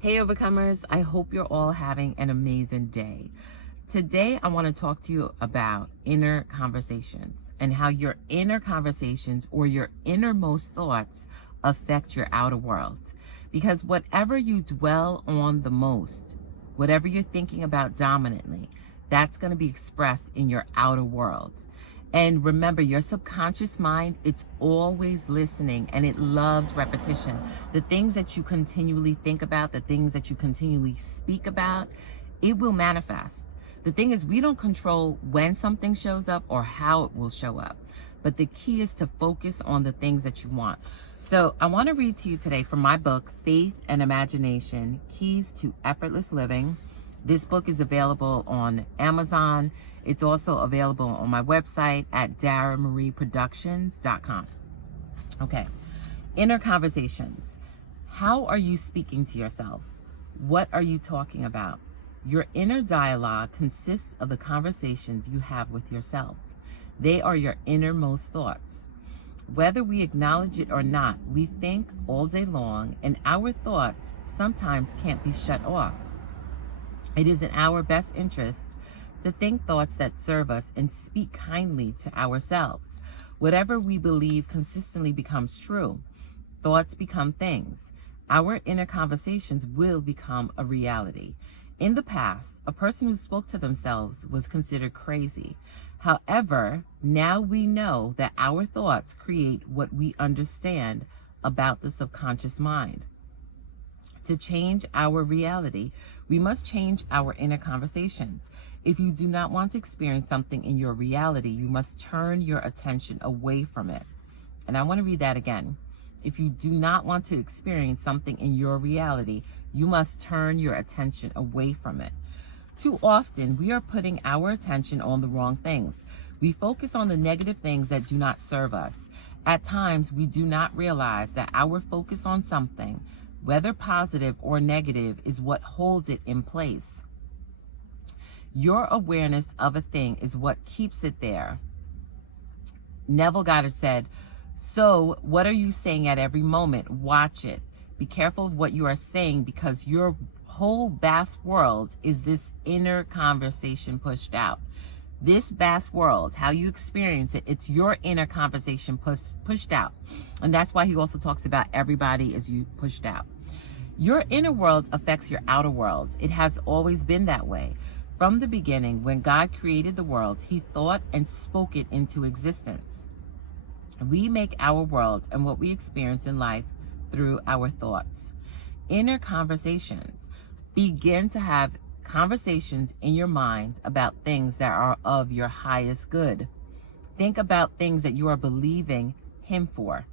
Hey, overcomers. I hope you're all having an amazing day. Today, I want to talk to you about inner conversations and how your inner conversations or your innermost thoughts affect your outer world. Because whatever you dwell on the most, whatever you're thinking about dominantly, that's going to be expressed in your outer world. And remember, your subconscious mind, it's always listening and it loves repetition. The things that you continually think about, the things that you continually speak about, it will manifest. The thing is, we don't control when something shows up or how it will show up. But the key is to focus on the things that you want. So I want to read to you today from my book, Faith and Imagination, Keys to Effortless Living. This book is available on Amazon. It's also available on my website at daramarieproductions.com. Okay, inner conversations. How are you speaking to yourself? What are you talking about? Your inner dialogue consists of the conversations you have with yourself. They are your innermost thoughts. Whether we acknowledge it or not, we think all day long, and our thoughts sometimes can't be shut off. It is in our best interest to think thoughts that serve us and speak kindly to ourselves. Whatever we believe consistently becomes true. Thoughts become things. Our inner conversations will become a reality. In the past, a person who spoke to themselves was considered crazy. However, now we know that our thoughts create what we understand about the subconscious mind. To change our reality, we must change our inner conversations. If you do not want to experience something in your reality, you must turn your attention away from it. And I want to read that again. If you do not want to experience something in your reality, you must turn your attention away from it. Too often, we are putting our attention on the wrong things. We focus on the negative things that do not serve us. At times, we do not realize that our focus on something, whether positive or negative, is what holds it in place. Your awareness of a thing is what keeps it there. Neville Goddard said, "So what are you saying at every moment? Watch it. Be careful of what you are saying, because your whole vast world is this inner conversation pushed out." This vast world, how you experience it, it's your inner conversation pushed out. And that's why he also talks about everybody is you pushed out. Your inner world affects your outer world. It has always been that way. From the beginning, when God created the world, he thought and spoke it into existence. We make our world and what we experience in life through our thoughts. Inner conversations. Begin to have conversations in your mind about things that are of your highest good. Think about things that you are believing him for.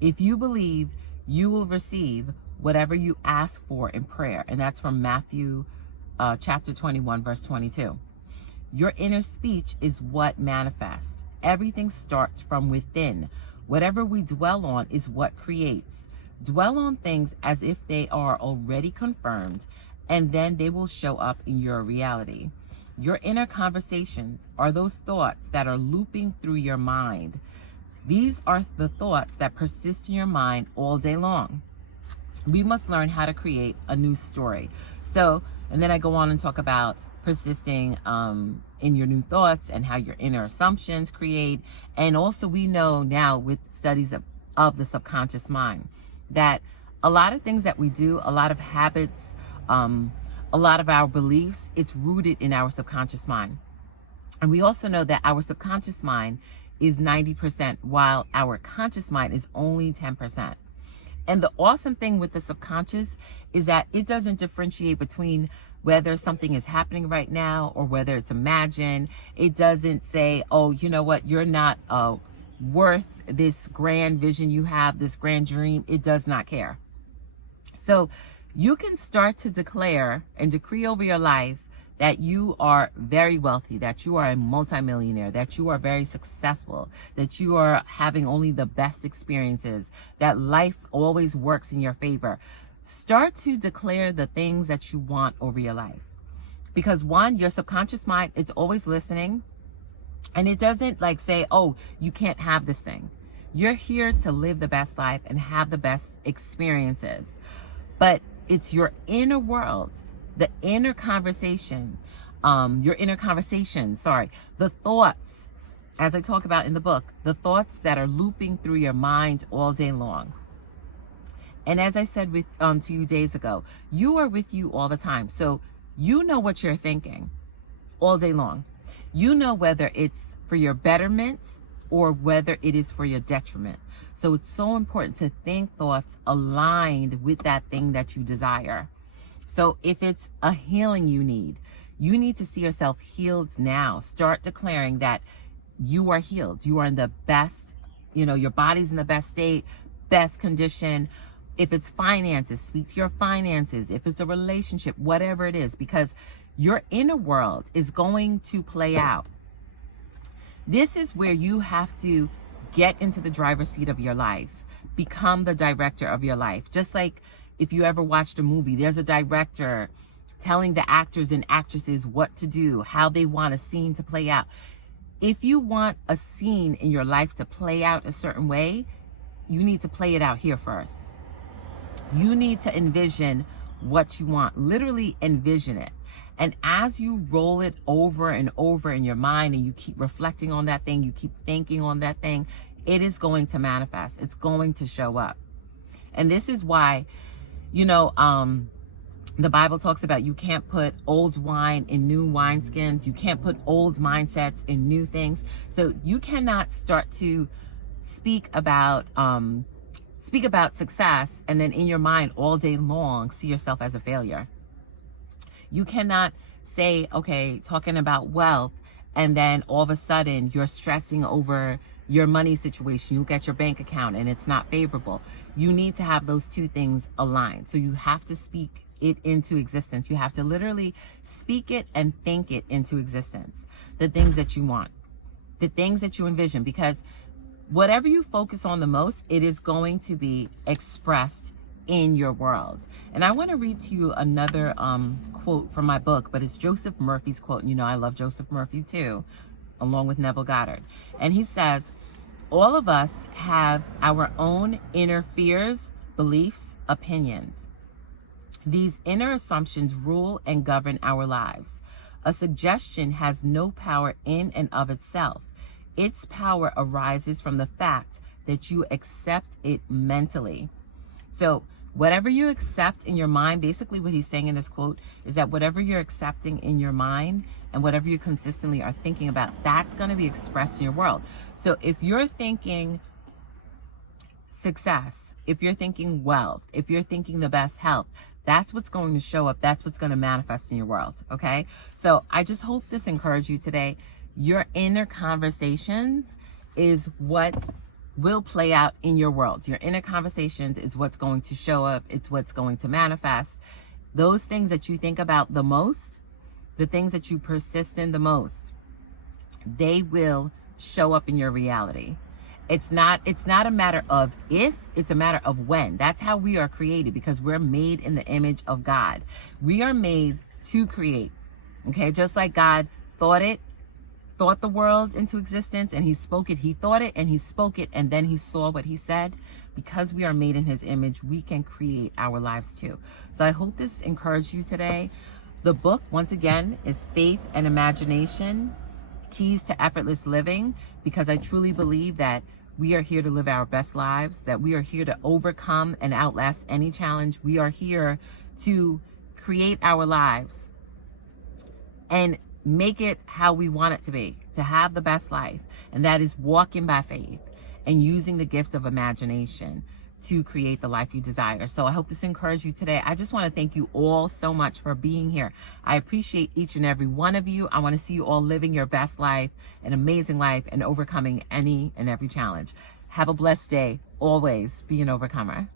If you believe, you will receive whatever you ask for in prayer. And that's from Matthew chapter 21, verse 22. Your inner speech is what manifests. Everything starts from within. Whatever we dwell on is what creates. Dwell on things as if they are already confirmed, and then they will show up in your reality. Your inner conversations are those thoughts that are looping through your mind. These are the thoughts that persist in your mind all day long. We must learn how to create a new story. And then I go on and talk about persisting in your new thoughts and how your inner assumptions create. And also we know now with studies of the subconscious mind that a lot of things that we do, a lot of habits, a lot of our beliefs, it's rooted in our subconscious mind. And we also know that our subconscious mind is 90%, while our conscious mind is only 10%. And the awesome thing with the subconscious is that it doesn't differentiate between whether something is happening right now or whether it's imagined. It doesn't say, oh, you know what, you're not worth this grand vision you have, this grand dream. It does not care. So you can start to declare and decree over your life that you are very wealthy, that you are a multimillionaire, that you are very successful, that you are having only the best experiences, that life always works in your favor. Start to declare the things that you want over your life. Because one, your subconscious mind, it's always listening, and it doesn't like say, oh, you can't have this thing. You're here to live the best life and have the best experiences. But It's your inner world, the inner conversation, your inner conversation, the thoughts, as I talk about in the book, the thoughts that are looping through your mind all day long. And as I said to you days ago, you are with you all the time. So you know what you're thinking all day long. You know whether it's for your betterment or whether it is for your detriment. So it's so important to think thoughts aligned with that thing that you desire. So if it's a healing you need to see yourself healed now. Start declaring that you are healed. You are in the best, your body's in the best state, best condition. If it's finances, speak to your finances. If it's a relationship, whatever it is, because your inner world is going to play out. This is where you have to get into the driver's seat of your life, become the director of your life. Just like if you ever watched a movie, there's a director telling the actors and actresses what to do, how they want a scene to play out. If you want a scene in your life to play out a certain way, you need to play it out here first. You need to envision what you want, literally envision it. And as you roll it over and over in your mind and you keep reflecting on that thing, you keep thinking on that thing, it is going to manifest. It's going to show up. And this is why, the Bible talks about you can't put old wine in new wineskins. You can't put old mindsets in new things. So you cannot start to speak about success and then in your mind all day long see yourself as a failure. You cannot say, okay, talking about wealth, and then all of a sudden you're stressing over your money situation. You look at your bank account and it's not favorable. You need to have those two things aligned. So you have to speak it into existence. You have to literally speak it and think it into existence. The things that you want, the things that you envision, because whatever you focus on the most, it is going to be expressed in your world. And I want to read to you another quote from my book, but it's Joseph Murphy's quote. And I love Joseph Murphy too, along with Neville Goddard. And he says, all of us have our own inner fears, beliefs, opinions. These inner assumptions rule and govern our lives. A suggestion has no power in and of itself. Its power arises from the fact that you accept it mentally. So whatever you accept in your mind, basically what he's saying in this quote is that whatever you're accepting in your mind and whatever you consistently are thinking about, that's going to be expressed in your world. So if you're thinking success, if you're thinking wealth, if you're thinking the best health, that's what's going to show up. That's what's going to manifest in your world. Okay. So I just hope this encouraged you today. Your inner conversations is what will play out in your world. Your inner conversations is what's going to show up. It's what's going to manifest. Those things that you think about the most, the things that you persist in the most, they will show up in your reality. It's not a matter of if, it's a matter of when. That's how we are created, because we're made in the image of God. We are made to create. Okay, just like God thought the world into existence and he spoke it. He thought it and he spoke it, and then he saw what he said. Because we are made in his image, we can create our lives too. So I hope this encouraged you today. The book, once again, is Faith and Imagination, Keys to Effortless Living, because I truly believe that we are here to live our best lives, that we are here to overcome and outlast any challenge. We are here to create our lives and make it how we want it to be, to have the best life. And that is walking by faith and using the gift of imagination to create the life you desire. So I hope this encouraged you today. I just want to thank you all so much for being here. I appreciate each and every one of you. I want to see you all living your best life, an amazing life, and overcoming any and every challenge. Have a blessed day. Always be an overcomer.